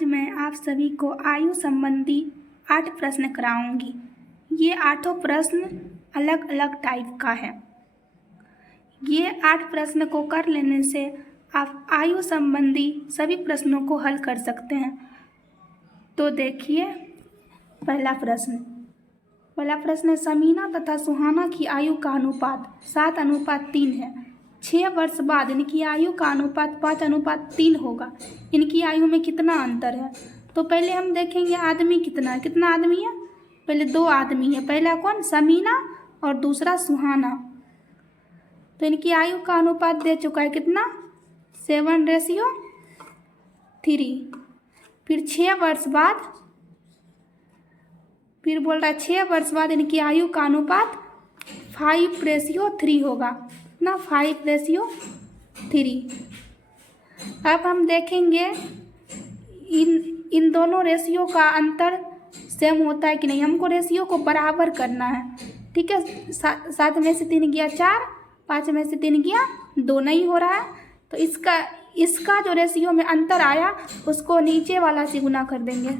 आज मैं आप सभी को आयु संबंधी 8 प्रश्न कराऊंगी। ये 8 प्रश्न अलग अलग टाइप का है। ये 8 प्रश्न को कर लेने से आप आयु संबंधी सभी प्रश्नों को हल कर सकते हैं। तो देखिए पहला प्रश्न है, समीना तथा सुहाना की आयु का अनुपात 7:3 है। 6 वर्ष बाद इनकी आयु का अनुपात 5:3 होगा। इनकी आयु में कितना अंतर है? तो पहले हम देखेंगे आदमी कितना है। कितना आदमी है? पहले 2 आदमी है। पहला कौन? समीना और दूसरा सुहाना। तो इनकी आयु का अनुपात दे चुका है कितना? 7:3। फिर 6 वर्ष बाद फिर बोल रहा है 6 वर्ष बाद इनकी आयु का अनुपात 5:3 होगा ना, 5:3। अब हम देखेंगे इन दोनों रेशियो का अंतर सेम होता है कि नहीं। हमको रेशियो को बराबर करना है, ठीक है। 7 में से 3 गया 4, 5 में से 3 गया 2, नहीं हो रहा है। तो इसका जो रेशियो में अंतर आया उसको नीचे वाला से गुना कर देंगे।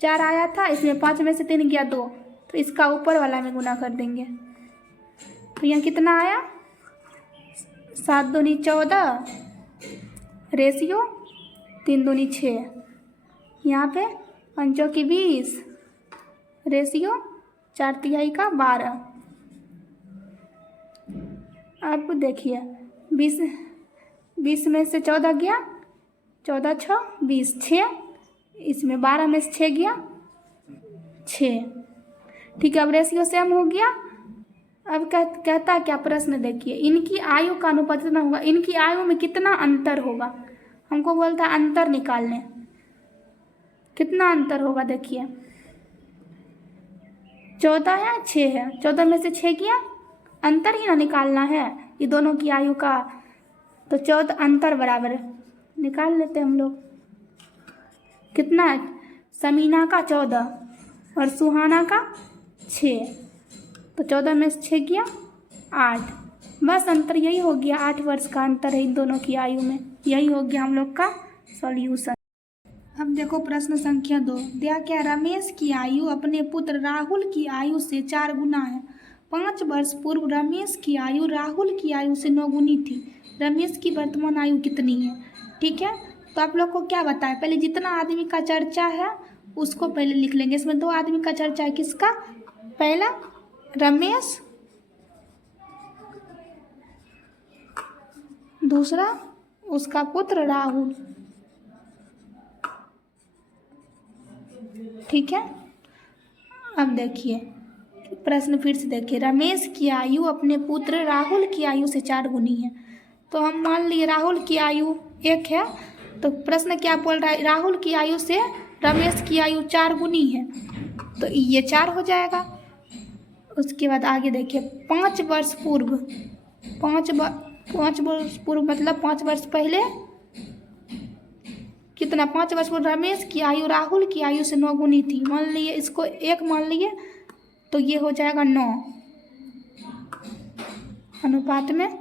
4 आया था, इसमें 5 में से 3 गया 2, तो इसका ऊपर वाला में गुना कर देंगे। तो यहाँ कितना आया? 7 दूनी 14 रेशियो 3 दूनी 6। यहाँ पे 5 की 20 रेशियो 4/3 का 12। अब देखिए 20 में से 14 गया, 14 6 20, 6। इसमें 12 में से 6 गया 6, ठीक है। अब रेशियो सेम हो गया। अब कहता क्या प्रश्न देखिए, इनकी आयु का अनुपात कितना होगा? इनकी आयु में कितना अंतर होगा? हमको बोलता है अंतर निकालने। कितना अंतर होगा देखिए, 14 है 6 है, 14 में से 6 गया, अंतर ही ना निकालना है ये दोनों की आयु का। तो 14 अंतर बराबर निकाल लेते हम लोग। कितना है? समीना का 14 और सुहाना का 6। तो 14 में से 6 गया 8। बस अंतर यही हो गया, 8 वर्ष का अंतर है इन दोनों की आयु में। यही हो गया हम लोग का सॉल्यूशन। अब देखो प्रश्न संख्या 2, दिया क्या रमेश की आयु अपने पुत्र राहुल की आयु से 4 गुना है। 5 वर्ष पूर्व रमेश की आयु राहुल की आयु से 9 गुनी थी। रमेश की वर्तमान आयु कितनी है? ठीक है, तो आप लोग को क्या बताए, पहले जितना आदमी का चर्चा है उसको पहले लिख लेंगे। इसमें 2 आदमी का चर्चा है। किसका? पहला रमेश, दूसरा उसका पुत्र राहुल, ठीक है। अब देखिए प्रश्न फिर से देखिए, रमेश की आयु अपने पुत्र राहुल की आयु से 4 गुनी है। तो हम मान लिए राहुल की आयु 1 है, तो प्रश्न क्या बोल रहा है? राहुल की आयु से रमेश की आयु 4 गुनी है, तो ये 4 हो जाएगा। उसके बाद आगे देखिए 5 वर्ष पूर्व, 5 वर्ष पूर्व मतलब 5 वर्ष पहले कितना? 5 वर्ष पूर्व रमेश की आयु राहुल की आयु से 9 गुनी थी। मान लिए इसको 1 मान लिए, तो ये हो जाएगा 9 अनुपात में।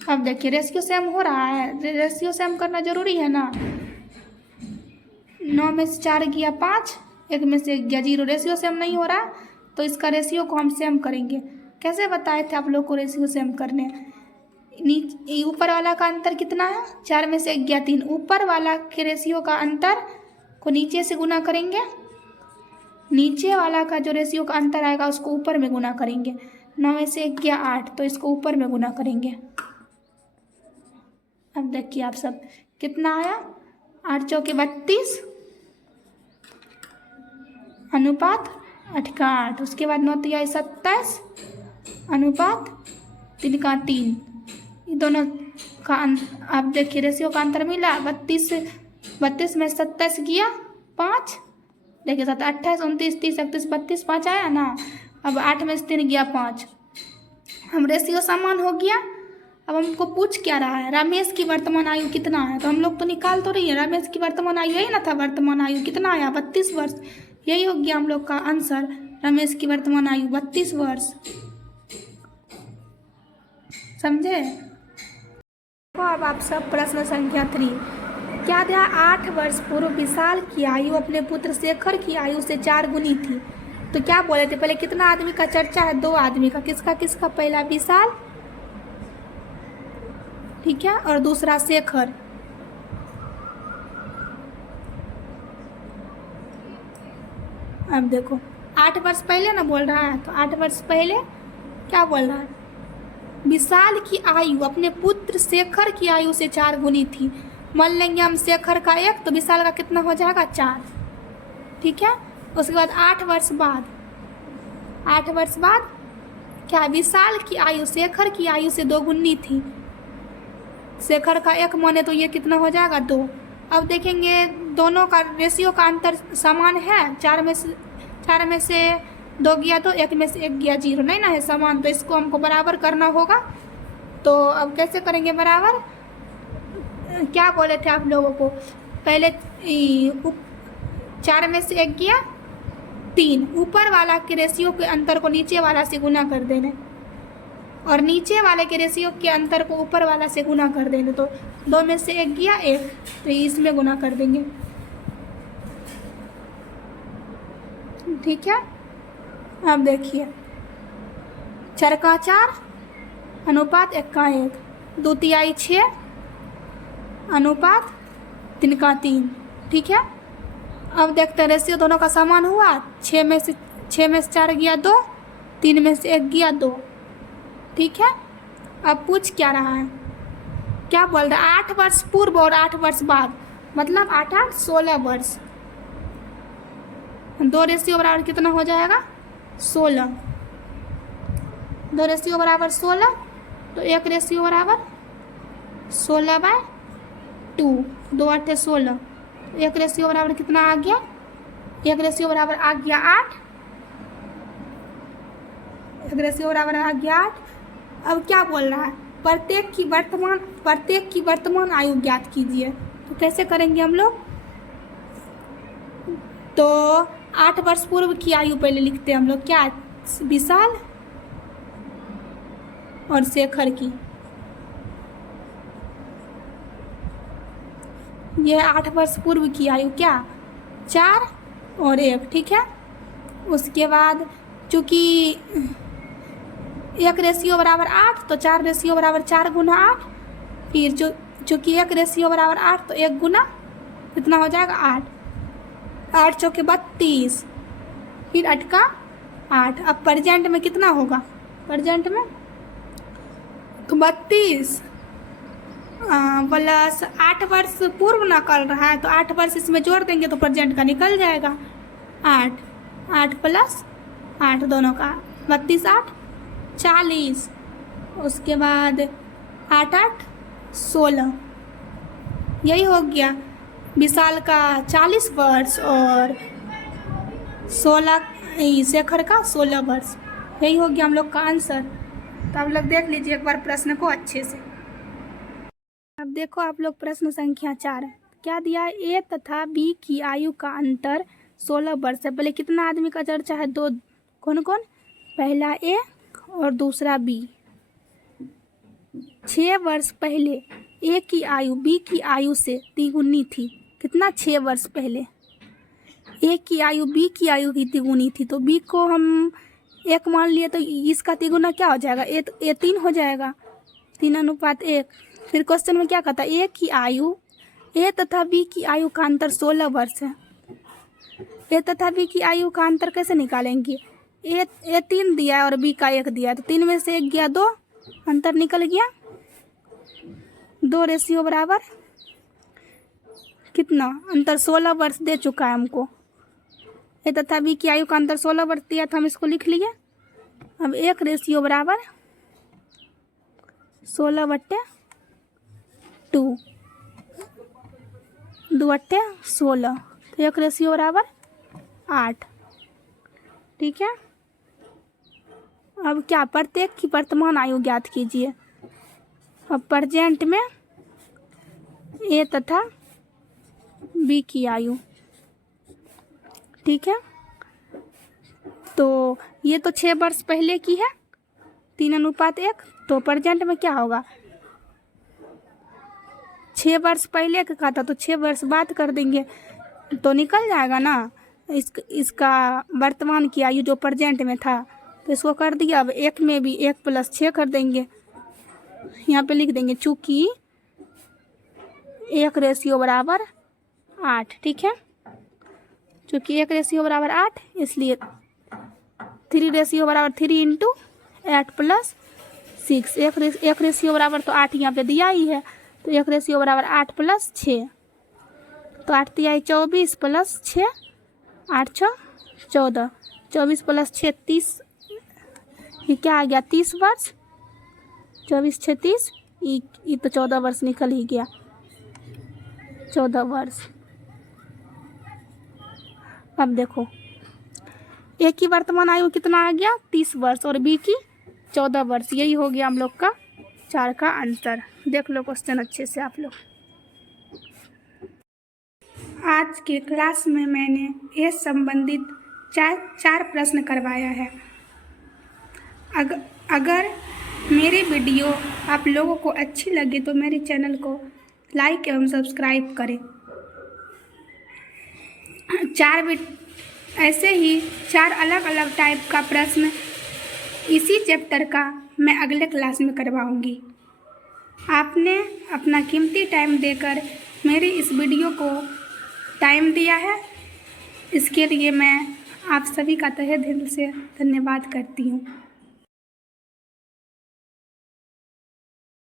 अब देखिए रेशियो सेम हो रहा है, रेशियो सेम करना जरूरी है ना। 9 में से 4 गया 5, 1 में से 1 गया 0। रेशियो सेम नहीं हो रहा, तो इसका रेशियो को हम सेम करेंगे। कैसे बताए थे आप लोग को रेशियो सेम करने? ऊपर वाला का अंतर कितना है? 4 में से 1 गया 3। ऊपर वाला के रेशियो का अंतर को नीचे से गुना करेंगे, नीचे वाला का जो रेशियो का अंतर आएगा उसको ऊपर में गुना करेंगे। 9 में से 1 गया 8, तो इसको ऊपर में गुना करेंगे। अब देखिए आप सब कितना आया? 8 चौके 32 अनुपात 8 का 8। उसके बाद 9 तिया 27 अनुपात 3 का 3। ये दोनों का आप देखिए रेशियो का अंतर मिला। 32 में 27 गया 5, देखिए 7 28 29 30 31 32 5 आया ना। अब 8 में से 3 गया 5, हम रेशियो समान हो गया। अब हमको पूछ क्या रहा है? रमेश की वर्तमान आयु कितना है? तो हम लोग तो निकाल तो रही है। रमेश की वर्तमान आयु यही ना था, वर्तमान आयु कितना आया? 32 वर्ष। यही हो गया हम लोग का आंसर, रमेश की वर्तमान आयु 32 वर्ष। समझे? तो अब आप सब प्रश्न संख्या 3, क्या दिया? 8 वर्ष पूर्व विशाल की आयु अपने पुत्र शेखर की आयु से 4 गुनी थी। तो क्या बोले थे पहले? कितना आदमी का चर्चा है? 2 आदमी का। किसका किसका? पहला विशाल, ठीक है, और दूसरा शेखर। अब देखो 8 वर्ष पहले ना बोल रहा है, तो 8 वर्ष पहले क्या बोल रहा है? विशाल की आयु अपने पुत्र शेखर की आयु से 4 गुनी थी। मान लेंगे हम शेखर का 1, तो विशाल का कितना हो जाएगा? 4, ठीक है। उसके बाद 8 वर्ष बाद, 8 वर्ष बाद क्या? विशाल की आयु शेखर की आयु से 2 गुनी थी। शेखर का 1 माने तो ये कितना हो जाएगा? 2। अब देखेंगे दोनों का रेशियो का अंतर समान है। 4 में से 2 गया 2, 1 में से 1 गया 0, नहीं ना है समान, तो इसको हमको बराबर करना होगा। तो अब कैसे करेंगे बराबर? क्या बोले थे आप लोगों को? पहले 4 में से 1 गया 3, ऊपर वाला के रेशियो के अंतर को नीचे वाला से गुना कर देने, और नीचे वाले के रेशियो के अंतर को ऊपर वाला से गुना कर देंगे। तो 2 में से 1 गया 1, तो इसमें गुना कर देंगे, ठीक है। अब देखिए 4 का 4 अनुपात 1 का 1, 2 तिहाई 6 अनुपात 3 का 3, ठीक है। अब देखते हैं रेशियो दोनों का समान हुआ। 6 में से 4 गया 2, 3 में से 1 गया 2, ठीक है। अब पूछ क्या रहा है? क्या बोल रहा है? 8 वर्ष पूर्व और 8 वर्ष बाद, मतलब 8 8 16 वर्ष। 2 रेशियो बराबर कितना हो जाएगा? 16। 2 रेशियो बराबर 16, तो 1 रेशियो बराबर 16/2, 2 8 16। 1 रेशियो बराबर कितना आ गया? 1 रेशियो बराबर आ गया 8। 1 रेशियो बराबर आ गया 8। अब क्या बोल रहा है? प्रत्येक की वर्तमान आयु ज्ञात कीजिए। तो कैसे करेंगे हम लोग? तो 8 वर्ष पूर्व की आयु पहले लिखते हैं हम लोग। क्या? विशाल और शेखर की। यह 8 वर्ष पूर्व की आयु क्या? 4 और 1, ठीक है। उसके बाद चूँकि 1 रेशियो बराबर 8, तो 4 रेशियो बराबर 4 गुना 8। फिर चूँकि 1 रेशियो बराबर 8, तो 1 गुना कितना हो जाएगा? 8। 8 चौके 32, फिर 8 का 8। अब प्रेजेंट में कितना होगा? प्रेजेंट में तो 32 प्लस 8 वर्ष पूर्व निकल रहा है, तो 8 वर्ष इसमें जोड़ देंगे तो प्रेजेंट का निकल जाएगा। 8 प्लस 8 दोनों का 32 8 40। उसके बाद 8 8 16, यही हो गया। विशाल का 40 वर्ष और 16 शेखर का 16 वर्ष, यही हो गया हम लोग का आंसर। तो आप लोग देख लीजिए एक बार प्रश्न को अच्छे से। अब देखो आप लोग प्रश्न संख्या 4 क्या दिया है? ए तथा बी की आयु का अंतर 16 वर्ष है। पहले कितना आदमी का चर्चा है? 2। कौन कौन? पहला ए और दूसरा बी। 6 वर्ष पहले ए की आयु बी की आयु से तिगुनी थी। कितना? 6 वर्ष पहले ए की आयु बी की आयु की तिगुनी थी। तो बी को हम 1 मान लिए, तो इसका तिगुना क्या हो जाएगा? ए 3 हो जाएगा, 3 अनुपात 1। फिर क्वेश्चन में क्या कहता है? ए की आयु, ए तथा बी की आयु का अंतर 16 वर्ष है। ए तथा बी की आयु का अंतर कैसे निकालेंगे? ए 3 दिया है और बी का 1 दिया है, तो 3 में से 1 गया 2, अंतर निकल गया। 2 रेशियो बराबर कितना? अंतर 16 वर्ष दे चुका है हमको। ए तथा बी की आयु का अंतर 16 वर्ष दिया, तो हम इसको लिख लिए। अब 1 रेशियो बराबर 16/2, 2 8 16, तो 1 रेशियो बराबर 8, ठीक है। अब क्या? प्रत्येक की वर्तमान आयु ज्ञात कीजिए। अब प्रेजेंट में ए तथा बी की आयु, ठीक है। तो ये तो 6 वर्ष पहले की है, 3 अनुपात 1। तो प्रेजेंट में क्या होगा? 6 वर्ष पहले का था तो 6 वर्ष बाद कर देंगे तो निकल जाएगा ना। इसका वर्तमान की आयु जो प्रेजेंट में था तो इसको कर दिया। अब 1 में भी 1 + 6 कर देंगे, यहाँ पे लिख देंगे चूँकि 1:8, ठीक है। चूँकि 1:8 इसलिए 3:3 × 8 + 6, 1:8 तो 8 यहाँ पे दिया ही है तो 1:8 + 6 तो 8 दिया है 24 + 6 8 × 14, 24 + 6 30, ये क्या आ गया 30 वर्ष, 24 × 6 30, ये तो 14 वर्ष निकल ही गया, 14 वर्ष। अब देखो ए की वर्तमान आयु कितना आ गया 30 वर्ष और बी की 14 वर्ष, यही हो गया हम लोग का 4 का आंसर। देख लो क्वेश्चन अच्छे से आप लोग। आज के क्लास में मैंने ए संबंधित चार प्रश्न करवाया है। अगर मेरी वीडियो आप लोगों को अच्छी लगे तो मेरे चैनल को लाइक एवं सब्सक्राइब करें। ऐसे ही 4 अलग अलग टाइप का प्रश्न इसी चैप्टर का मैं अगले क्लास में करवाऊंगी। आपने अपना कीमती टाइम देकर मेरी इस वीडियो को टाइम दिया है, इसके लिए मैं आप सभी का तहे दिल से धन्यवाद करती हूँ।